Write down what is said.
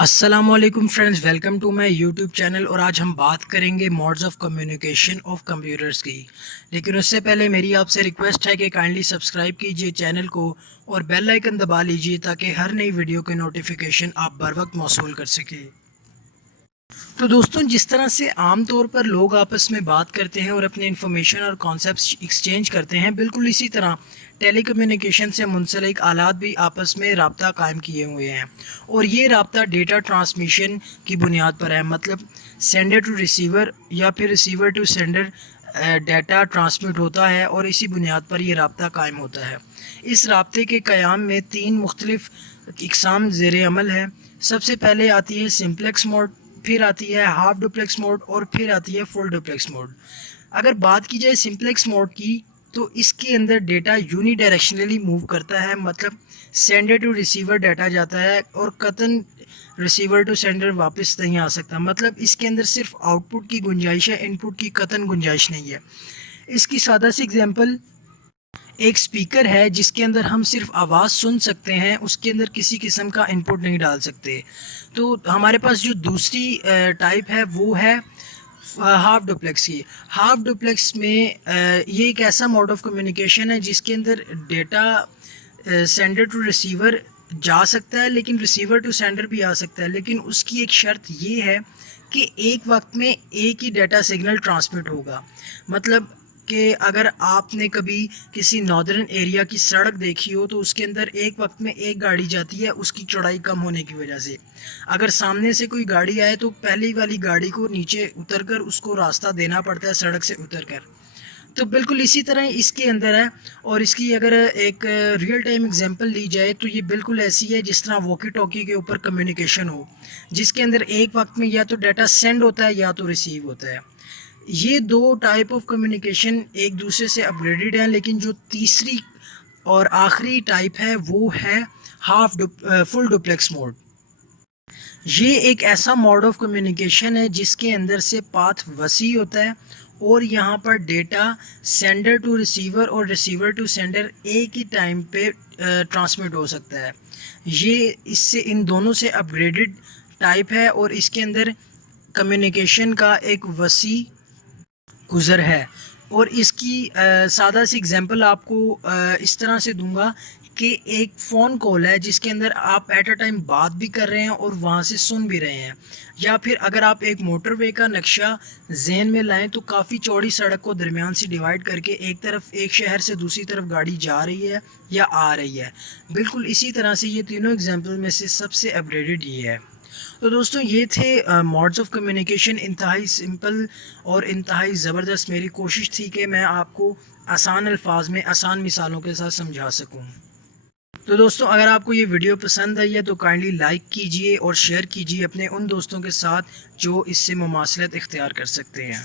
अस्सलामुअलैकुम friends, welcome to my YouTube channel. और आज हम बात करेंगे modes of communication of computers की। लेकिन उससे पहले मेरी आपसे रिक्वेस्ट है कि काइंडली सब्सक्राइब कीजिए चैनल को और बेल आइकन दबा लीजिए ताकि हर नई वीडियो के नोटिफिकेशन आप बर वक्त मौसूल कर सकें। तो दोस्तों, जिस तरह से आम तौर पर लोग आपस में बात करते हैं और अपने इंफॉर्मेशन और कॉन्सेप्ट्स एक्सचेंज करते हैं, बिल्कुल इसी तरह टेलीकम्युनिकेशन से मुंसलिक आलात भी आपस में रब्ता कायम किए हुए हैं। और ये रब्ता डेटा ट्रांसमिशन की बुनियाद पर है, मतलब सेंडर टू रिसीवर या फिर receiver to sender data transmit होता है और इसी बुनियाद पर यह रब्ता कायम होता है। इस रब्ते के क़याम में तीन मुख्तलिफ इकसाम ज़ेर अमल है। सबसे पहले आती है सिंप्लेक्स मोड, फिर आती है हाफ डुप्लेक्स मोड और फिर आती है फुल डुप्लेक्स मोड। अगर बात की जाए सिंप्लेक्स मोड की, तो इसके अंदर डेटा यूनी डायरेक्शनली मूव करता है, मतलब सेंडर टू रिसीवर डाटा जाता है और कतन रिसीवर टू सेंडर वापस नहीं आ सकता। मतलब इसके अंदर सिर्फ आउटपुट की गुंजाइश है, इनपुट की कतन गुंजाइश नहीं है। इसकी सादा सी एग्जांपल एक स्पीकर है जिसके अंदर हम सिर्फ आवाज़ सुन सकते हैं, उसके अंदर किसी किस्म का इनपुट नहीं डाल सकते। तो हमारे पास जो दूसरी टाइप है वो है हाफ डुप्लेक्स की। हाफ डुप्लेक्स में ये एक ऐसा मोड ऑफ कम्युनिकेशन है जिसके अंदर डेटा सेंडर टू रिसीवर जा सकता है, लेकिन रिसीवर टू सेंडर भी आ सकता है। लेकिन उसकी एक शर्त ये है कि एक वक्त में एक ही डाटा सिग्नल ट्रांसमिट होगा। मतलब कि अगर आपने कभी किसी नॉर्दर्न एरिया की सड़क देखी हो तो उसके अंदर एक वक्त में एक गाड़ी जाती है, उसकी चौड़ाई कम होने की वजह से। अगर सामने से कोई गाड़ी आए तो पहली वाली गाड़ी को नीचे उतरकर उसको रास्ता देना पड़ता है, सड़क से उतरकर। तो बिल्कुल इसी तरह इसके अंदर है। और इसकी अगर एक रियल टाइम एग्जांपल ली जाए तो ये बिल्कुल ऐसी है जिस तरह वॉकी टॉकी के ऊपर कम्युनिकेशन हो, जिसके अंदर एक वक्त में या तो डाटा सेंड होता है या तो रिसीव होता है। ये दो टाइप ऑफ कम्युनिकेशन एक दूसरे से अपग्रेडेड हैं, लेकिन जो तीसरी और आखिरी टाइप है वो है फुल डुप्लेक्स मोड। ये एक ऐसा मोड ऑफ कम्युनिकेशन है जिसके अंदर से पाथ वसी होता है और यहाँ पर डेटा सेंडर टू रिसीवर और रिसीवर टू सेंडर एक ही टाइम पे ट्रांसमिट हो सकता है। ये इससे इन दोनों से अपग्रेडेड टाइप है और इसके अंदर कम्युनिकेशन का एक वसी गुज़र है। और इसकी सादा सी एग्जांपल आपको इस तरह से दूंगा कि एक फ़ोन कॉल है जिसके अंदर आप एट अ टाइम बात भी कर रहे हैं और वहाँ से सुन भी रहे हैं। या फिर अगर आप एक मोटरवे का नक्शा जहन में लाएं तो काफ़ी चौड़ी सड़क को दरमियान से डिवाइड करके एक तरफ एक शहर से दूसरी तरफ गाड़ी जा रही है या आ रही है। बिल्कुल इसी तरह से ये तीनों एग्जाम्पल में से सबसे अपग्रेडेड ये है। तो दोस्तों, ये थे मोड्स ऑफ कम्युनिकेशन। इंतहाई सिंपल और इंतहाई ज़बरदस्त मेरी कोशिश थी कि मैं आपको आसान अल्फाज में आसान मिसालों के साथ समझा सकूं। तो दोस्तों, अगर आपको ये वीडियो पसंद आई है तो काइंडली लाइक कीजिए और शेयर कीजिए अपने उन दोस्तों के साथ जो इससे मुमासलत इख्तियार कर सकते हैं।